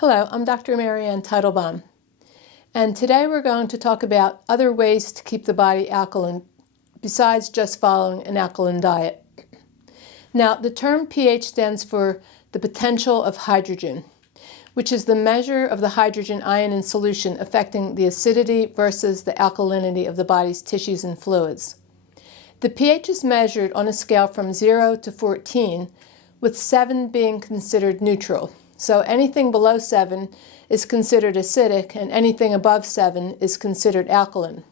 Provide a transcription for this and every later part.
Hello, I'm Dr. Marianne Teitelbaum, and today we're going to talk about other ways to keep the body alkaline besides just following an alkaline diet. Now, the term pH stands for the potential of hydrogen, which is the measure of the hydrogen ion in solution affecting the acidity versus the alkalinity of the body's tissues and fluids. The pH is measured on a scale from 0 to 14, with 7 being considered neutral. So anything below 7 is considered acidic, and anything above 7 is considered alkaline.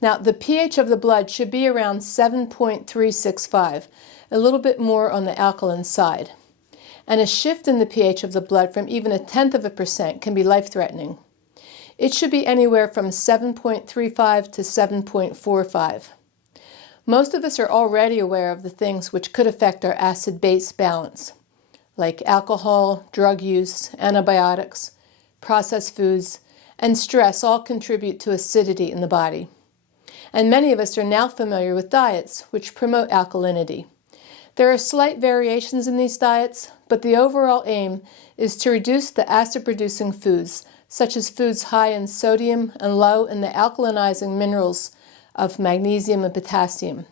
Now, the pH of the blood should be around 7.365, a little bit more on the alkaline side. And a shift in the pH of the blood from even 0.1% can be life-threatening. It should be anywhere from 7.35 to 7.45. Most of us are already aware of the things which could affect our acid-base balance, like alcohol, drug use, antibiotics, processed foods, and stress all contribute to acidity in the body. And many of us are now familiar with diets which promote alkalinity. There are slight variations in these diets, but the overall aim is to reduce the acid-producing foods, such as foods high in sodium and low in the alkalinizing minerals of magnesium and potassium.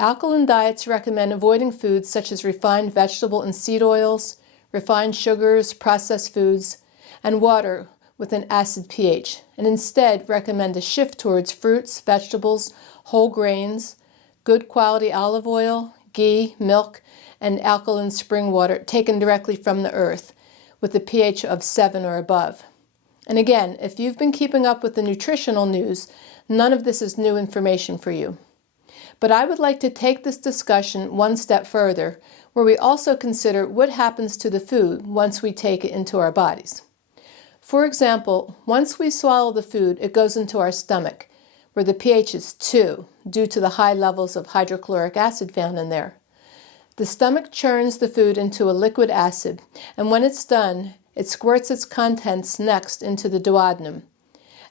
Alkaline diets recommend avoiding foods such as refined vegetable and seed oils, refined sugars, processed foods, and water with an acid pH, and instead recommend a shift towards fruits, vegetables, whole grains, good quality olive oil, ghee, milk, and alkaline spring water taken directly from the earth with a pH of 7 or above. And again, if you've been keeping up with the nutritional news, none of this is new information for you. But I would like to take this discussion one step further, where we also consider what happens to the food once we take it into our bodies. For example, once we swallow the food, it goes into our stomach, where the pH is 2, due to the high levels of hydrochloric acid found in there. The stomach churns the food into a liquid acid, and when it's done, it squirts its contents next into the duodenum,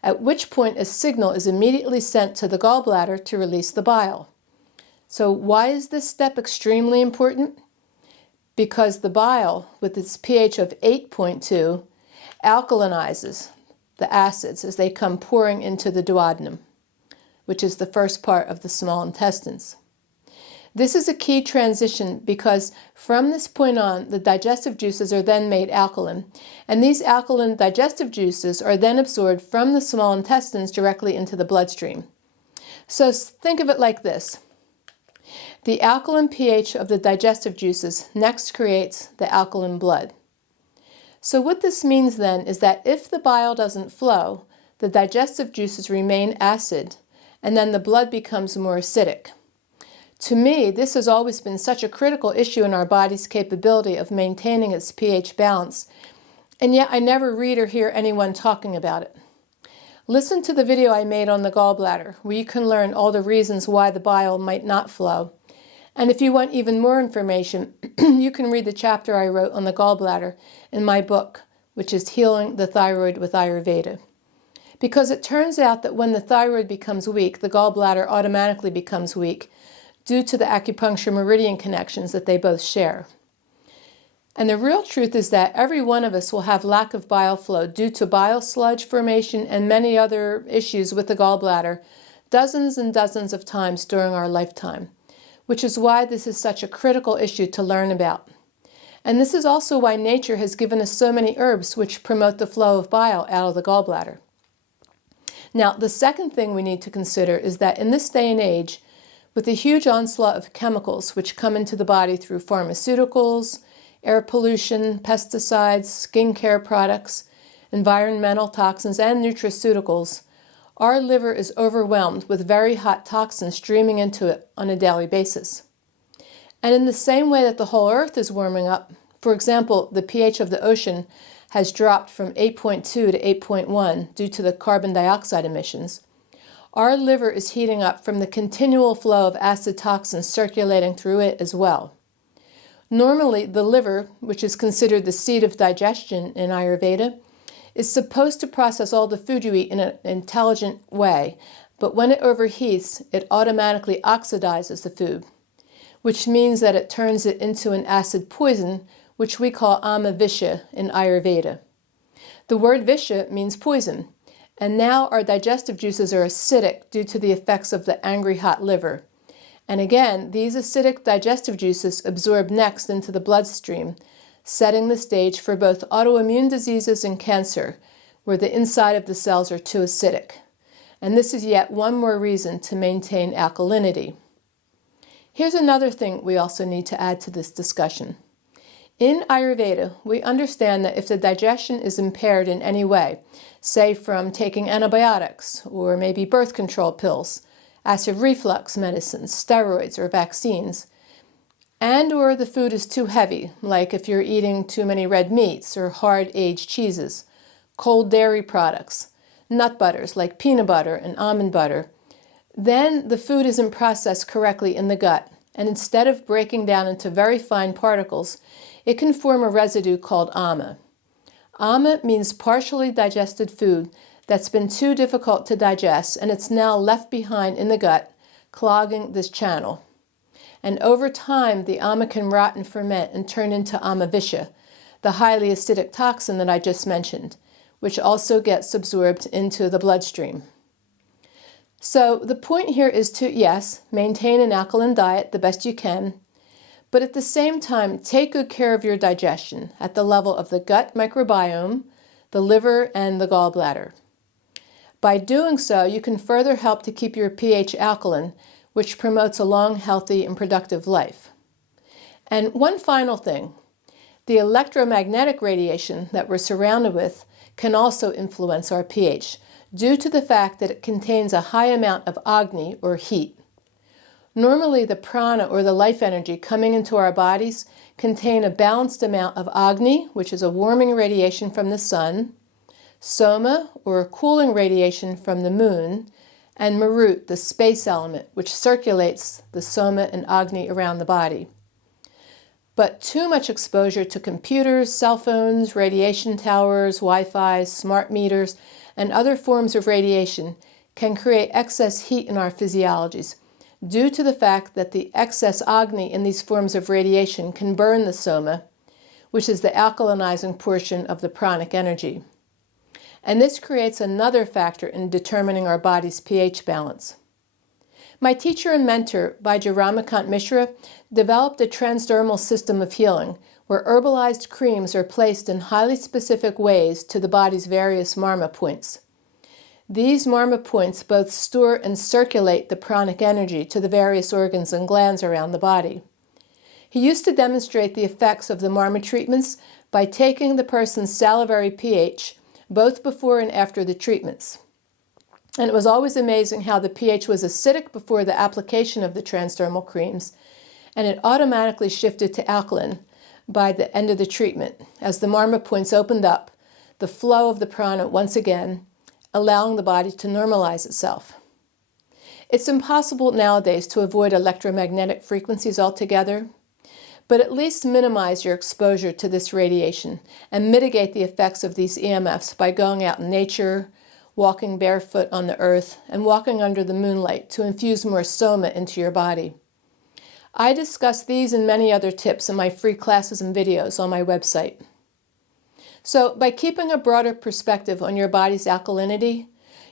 at which point a signal is immediately sent to the gallbladder to release the bile. So why is this step extremely important? Because the bile, with its pH of 8.2, alkalinizes the acids as they come pouring into the duodenum, which is the first part of the small intestines. This is a key transition because from this point on, the digestive juices are then made alkaline, and these alkaline digestive juices are then absorbed from the small intestines directly into the bloodstream. So think of it like this. The alkaline pH of the digestive juices next creates the alkaline blood. So what this means then is that if the bile doesn't flow, the digestive juices remain acid, and then the blood becomes more acidic. To me, this has always been such a critical issue in our body's capability of maintaining its pH balance, and yet I never read or hear anyone talking about it. Listen to the video I made on the gallbladder, where you can learn all the reasons why the bile might not flow. And if you want even more information, you can read the chapter I wrote on the gallbladder in my book, which is Healing the Thyroid with Ayurveda. Because it turns out that when the thyroid becomes weak, the gallbladder automatically becomes weak due to the acupuncture meridian connections that they both share. And the real truth is that every one of us will have lack of bile flow due to bile sludge formation and many other issues with the gallbladder dozens and dozens of times during our lifetime, which is why this is such a critical issue to learn about. And this is also why nature has given us so many herbs which promote the flow of bile out of the gallbladder. Now, the second thing we need to consider is that in this day and age, with the huge onslaught of chemicals which come into the body through pharmaceuticals, air pollution, pesticides, skincare products, environmental toxins, and nutraceuticals, our liver is overwhelmed with very hot toxins streaming into it on a daily basis. And in the same way that the whole earth is warming up, for example, the pH of the ocean has dropped from 8.2 to 8.1 due to the carbon dioxide emissions, our liver is heating up from the continual flow of acid toxins circulating through it as well. Normally, the liver, which is considered the seat of digestion in Ayurveda, is supposed to process all the food you eat in an intelligent way, but when it overheats, it automatically oxidizes the food, which means that it turns it into an acid poison, which we call visha in Ayurveda. The word visha means poison, and now our digestive juices are acidic due to the effects of the angry hot liver. And again, these acidic digestive juices absorb next into the bloodstream, setting the stage for both autoimmune diseases and cancer, where the inside of the cells are too acidic. And this is yet one more reason to maintain alkalinity. Here's another thing we also need to add to this discussion. In Ayurveda, we understand that if the digestion is impaired in any way, say from taking antibiotics or maybe birth control pills, acid reflux medicines, steroids, or vaccines, and or the food is too heavy, like if you're eating too many red meats or hard aged cheeses, cold dairy products, nut butters like peanut butter and almond butter, then the food isn't processed correctly in the gut, and instead of breaking down into very fine particles, it can form a residue called ama. Ama means partially digested food that's been too difficult to digest, and it's now left behind in the gut, clogging this channel. And over time, the ama can rot and ferment and turn into visha, the highly acidic toxin that I just mentioned, which also gets absorbed into the bloodstream. So the point here is to, yes, maintain an alkaline diet the best you can, but at the same time, take good care of your digestion at the level of the gut microbiome, the liver, and the gallbladder. By doing so, you can further help to keep your pH alkaline, which promotes a long, healthy, and productive life. And one final thing, the electromagnetic radiation that we're surrounded with can also influence our pH due to the fact that it contains a high amount of Agni, or heat. Normally, the prana, or the life energy coming into our bodies, contain a balanced amount of Agni, which is a warming radiation from the sun, Soma, or a cooling radiation from the moon, and Marut, the space element, which circulates the Soma and Agni around the body. But too much exposure to computers, cell phones, radiation towers, Wi-Fi, smart meters, and other forms of radiation can create excess heat in our physiologies due to the fact that the excess Agni in these forms of radiation can burn the Soma, which is the alkalinizing portion of the pranic energy. And this creates another factor in determining our body's pH balance. My teacher and mentor, Vaidya Ramakant Mishra, developed a transdermal system of healing where herbalized creams are placed in highly specific ways to the body's various Marma Points. These Marma Points both store and circulate the pranic energy to the various organs and glands around the body. He used to demonstrate the effects of the Marma treatments by taking the person's salivary pH both before and after the treatments. And it was always amazing how the pH was acidic before the application of the transdermal creams, and it automatically shifted to alkaline by the end of the treatment as the Marma Points opened up the flow of the prana once again, allowing the body to normalize itself. It's impossible nowadays to avoid electromagnetic frequencies altogether, but at least minimize your exposure to this radiation and mitigate the effects of these EMFs by going out in nature, walking barefoot on the earth, and walking under the moonlight to infuse more soma into your body. I discuss these and many other tips in my free classes and videos on my website. So by keeping a broader perspective on your body's alkalinity,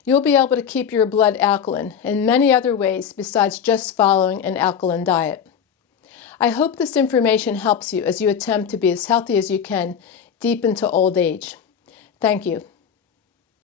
you'll be able to keep your blood alkaline in many other ways besides just following an alkaline diet. I hope this information helps you as you attempt to be as healthy as you can deep into old age. Thank you.